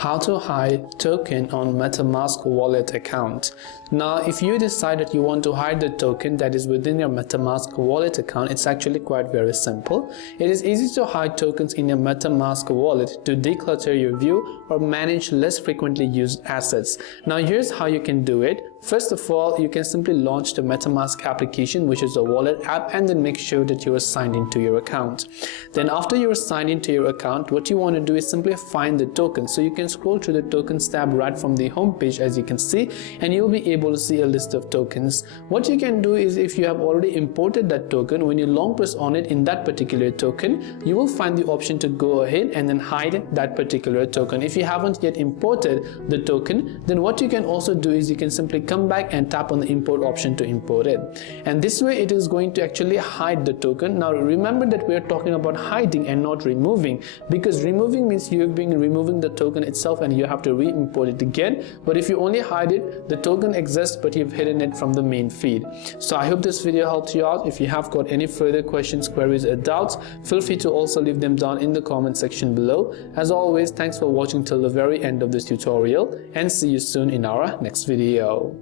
How to hide token on Metamask wallet account. Now, if you decide that you want to hide the token that is within your Metamask wallet account, it's actually quite very simple. It is easy to hide tokens in your Metamask wallet to declutter your view or manage less frequently used assets. Now, here's how you can do it. First of all, you can simply launch the Metamask application, which is a wallet app, and then make sure that you are signed into your account. Then after you are signed into your account, what you want to do is simply find the token. So you can scroll through the tokens tab right from the home page, as you can see, and you'll be able to see a list of tokens. What you can do is, if you have already imported that token, when you long press on it in that particular token, you will find the option to go ahead and then hide that particular token. If you haven't yet imported the token, then what you can also do is you can simply come back and tap on the import option to import it, and this way it is going to actually hide the token. Now remember that we are talking about hiding and not removing, because removing means you have been removing the token itself and you have to re-import it again. But if you only hide it, the token exists but you've hidden it from the main feed. So I hope this video helped you out. If you have got any further questions, queries or doubts, feel free to also leave them down in the comment section below. As always, thanks for watching till the very end of this tutorial, and see you soon in our next video.